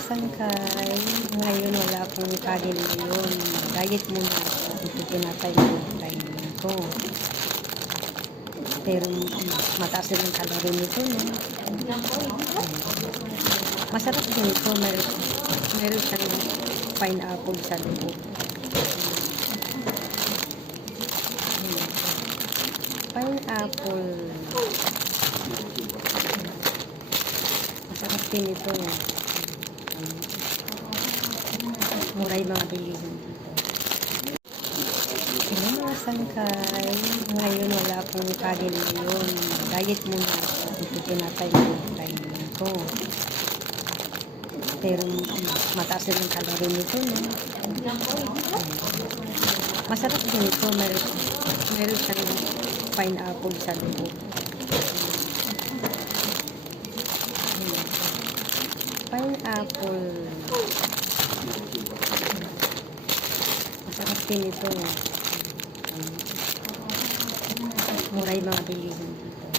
sangkay. Ngayon wala akong kanin ngayon. Diet muna ako. Ito tinatay mo yung kainin ko. Pero mataas din ang calorie nito, no? Masarap din ito. Meron siyang pineapple sa loob. Pineapple. Masarap din ito. Mura yung mga bilihin dito. Hello mga sangkay. Ngayon wala akong kanin ngayon. Diet muna ako. Ito tinatay mo yung kainin ko. Pero mataas din ang calorie nito, no? Masarap din ito. Meron siyang pineapple sa loob. Pineapple. Masarap din ito. Mura yung mga bilihin dito.